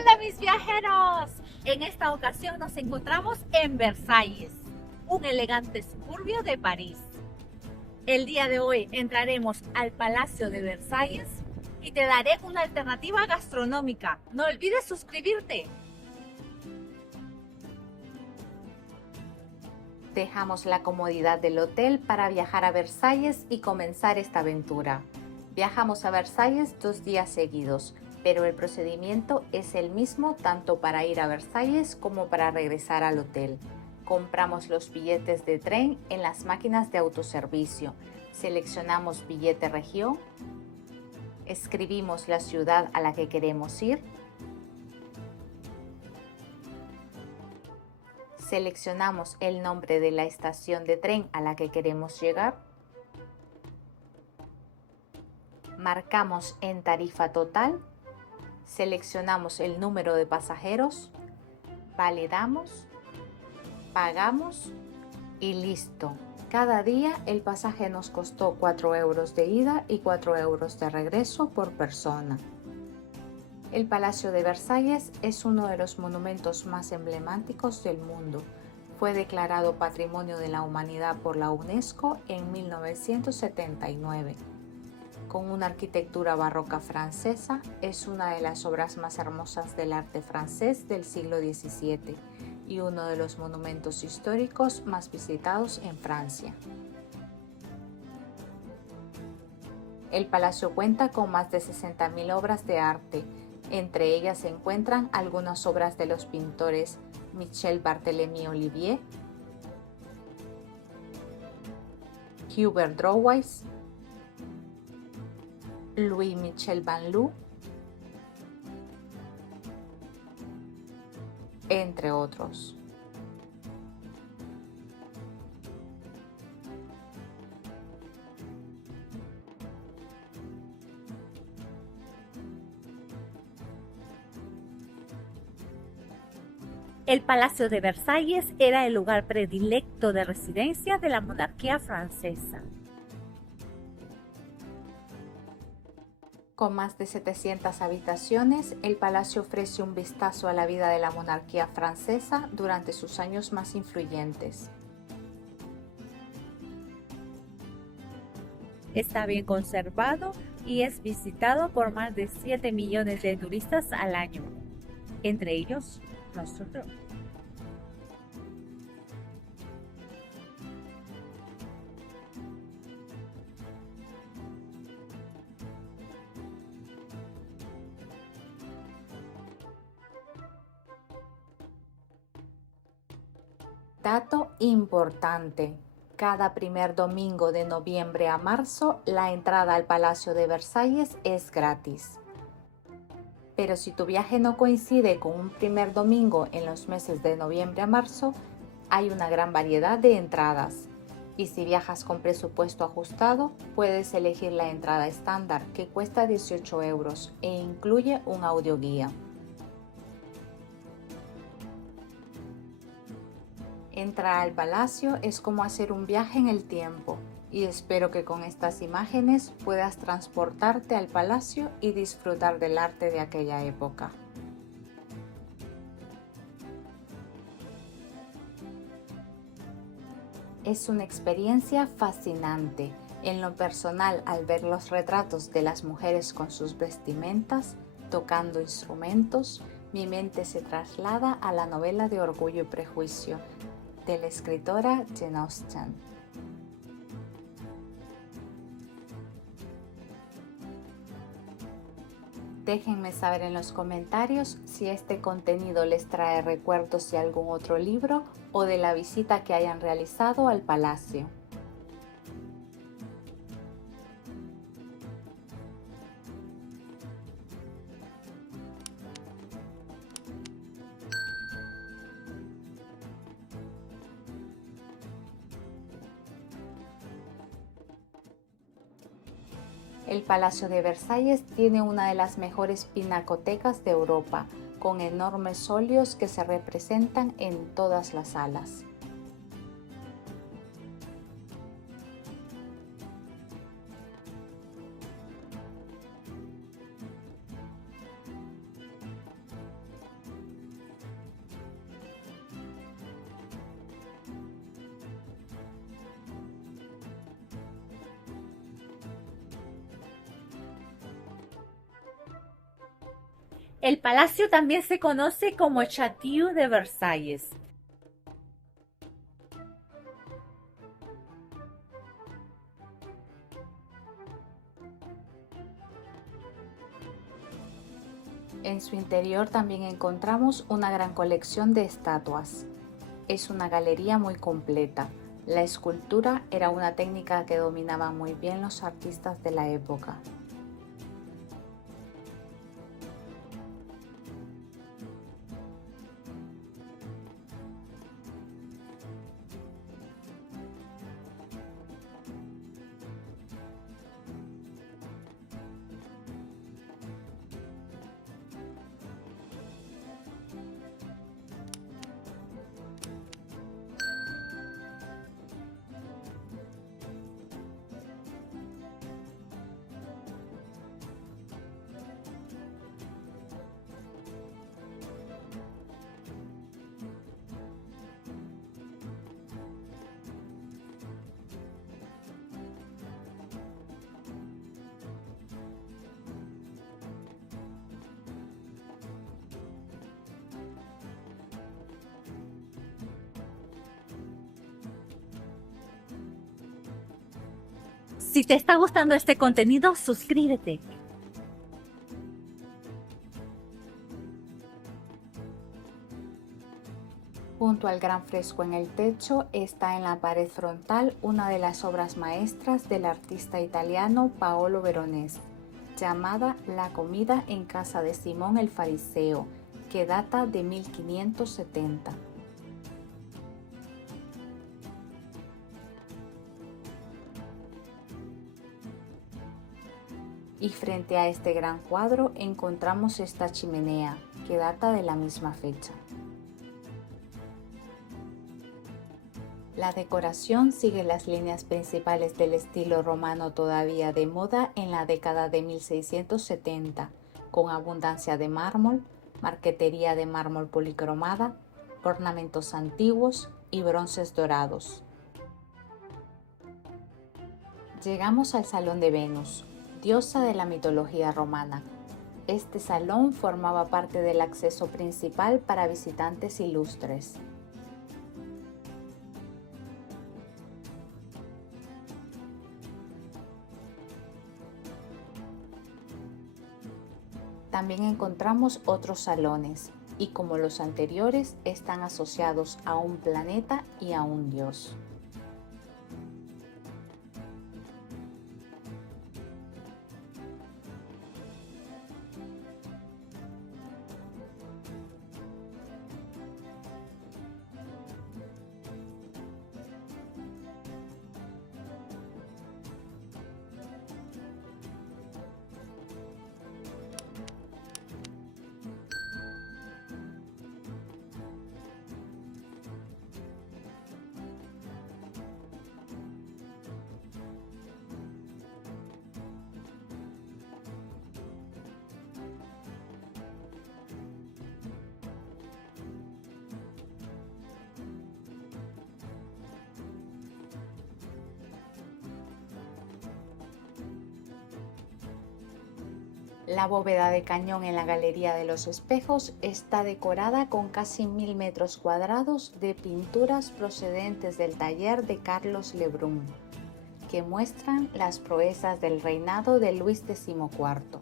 Hola mis viajeros, en esta ocasión nos encontramos en Versalles, un elegante suburbio de París. El día de hoy entraremos al Palacio de Versalles y te daré una alternativa gastronómica. No olvides suscribirte. Dejamos la comodidad del hotel para viajar a Versalles y comenzar esta aventura. Viajamos a Versalles 2 días seguidos, pero el procedimiento es el mismo tanto para ir a Versalles como para regresar al hotel. Compramos los billetes de tren en las máquinas de autoservicio, seleccionamos billete región, escribimos la ciudad a la que queremos ir, seleccionamos el nombre de la estación de tren a la que queremos llegar, marcamos en tarifa total, seleccionamos el número de pasajeros, validamos, pagamos y listo. Cada día el pasaje nos costó 4 euros de ida y 4 euros de regreso por persona. El Palacio de Versalles es uno de los monumentos más emblemáticos del mundo. Fue declarado Patrimonio de la Humanidad por la UNESCO en 1979. Con una arquitectura barroca francesa, es una de las obras más hermosas del arte francés del siglo XVII y uno de los monumentos históricos más visitados en Francia. El palacio cuenta con más de 60.000 obras de arte. Entre ellas se encuentran algunas obras de los pintores Michel Barthélemy Olivier, Hubert Drouais, Louis-Michel Van Loo, entre otros. El Palacio de Versalles era el lugar predilecto de residencia de la monarquía francesa. Con más de 700 habitaciones, el palacio ofrece un vistazo a la vida de la monarquía francesa durante sus años más influyentes. Está bien conservado y es visitado por más de 7 millones de turistas al año, entre ellos nosotros. Dato importante: cada primer domingo de noviembre a marzo, la entrada al Palacio de Versalles es gratis. Pero si tu viaje no coincide con un primer domingo en los meses de noviembre a marzo, hay una gran variedad de entradas. Y si viajas con presupuesto ajustado, puedes elegir la entrada estándar, que cuesta 18 euros e incluye un audioguía. Entrar al palacio es como hacer un viaje en el tiempo, y espero que con estas imágenes puedas transportarte al palacio y disfrutar del arte de aquella época. Es una experiencia fascinante. En lo personal, al ver los retratos de las mujeres con sus vestimentas, tocando instrumentos, mi mente se traslada a la novela de Orgullo y Prejuicio, de la escritora Jane Austen. Déjenme saber en los comentarios si este contenido les trae recuerdos de algún otro libro o de la visita que hayan realizado al palacio. El Palacio de Versalles tiene una de las mejores pinacotecas de Europa, con enormes óleos que se representan en todas las salas. El palacio también se conoce como Château de Versalles. En su interior también encontramos una gran colección de estatuas. Es una galería muy completa. La escultura era una técnica que dominaban muy bien los artistas de la época. Si te está gustando este contenido, suscríbete. Junto al gran fresco en el techo está en la pared frontal una de las obras maestras del artista italiano Paolo Veronese, llamada La comida en casa de Simón el Fariseo, que data de 1570. Y frente a este gran cuadro encontramos esta chimenea, que data de la misma fecha. La decoración sigue las líneas principales del estilo romano todavía de moda en la década de 1670, con abundancia de mármol, marquetería de mármol policromada, ornamentos antiguos y bronces dorados. Llegamos al Salón de Venus, diosa de la mitología romana. Este salón formaba parte del acceso principal para visitantes ilustres. También encontramos otros salones, y como los anteriores, están asociados a un planeta y a un dios. La bóveda de cañón en la Galería de los Espejos está decorada con casi 1000 metros cuadrados de pinturas procedentes del taller de Carlos Lebrun, que muestran las proezas del reinado de Luis XIV.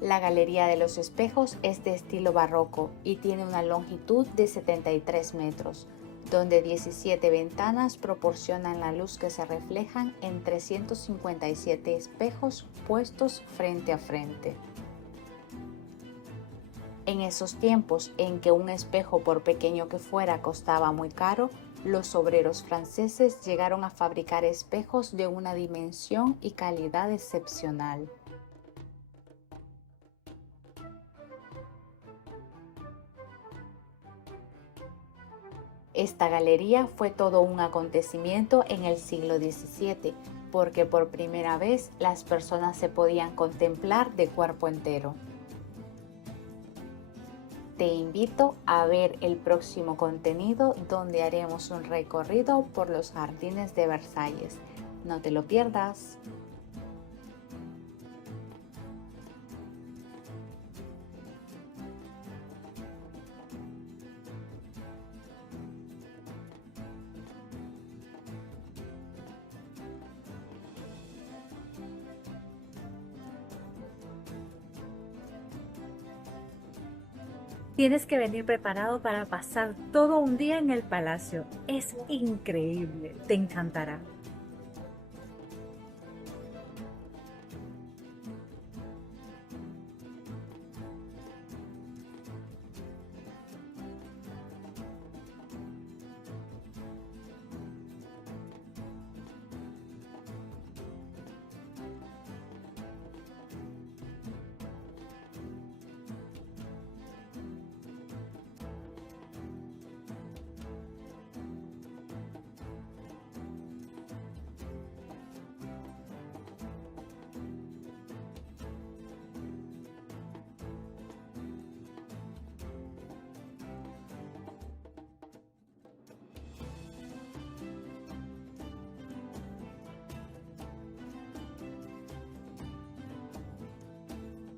La Galería de los Espejos es de estilo barroco y tiene una longitud de 73 metros, donde 17 ventanas proporcionan la luz que se reflejan en 357 espejos puestos frente a frente. En esos tiempos en que un espejo, por pequeño que fuera, costaba muy caro, los obreros franceses llegaron a fabricar espejos de una dimensión y calidad excepcional. Esta galería fue todo un acontecimiento en el siglo XVII, porque por primera vez las personas se podían contemplar de cuerpo entero. Te invito a ver el próximo contenido donde haremos un recorrido por los jardines de Versalles. No te lo pierdas. Tienes que venir preparado para pasar todo un día en el palacio. Es increíble, te encantará.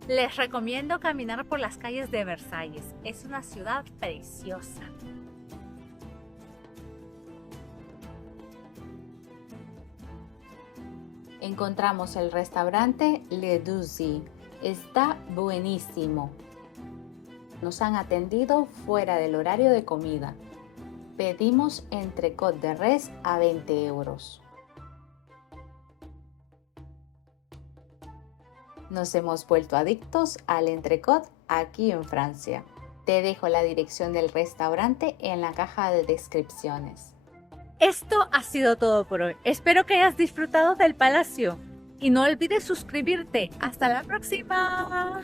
Les recomiendo caminar por las calles de Versalles. Es una ciudad preciosa. Encontramos el restaurante Le Duzy. Está buenísimo. Nos han atendido fuera del horario de comida. Pedimos entrecot de res a 20 euros. Nos hemos vuelto adictos al entrecot aquí en Francia. Te dejo la dirección del restaurante en la caja de descripciones. Esto ha sido todo por hoy. Espero que hayas disfrutado del palacio. Y no olvides suscribirte. ¡Hasta la próxima!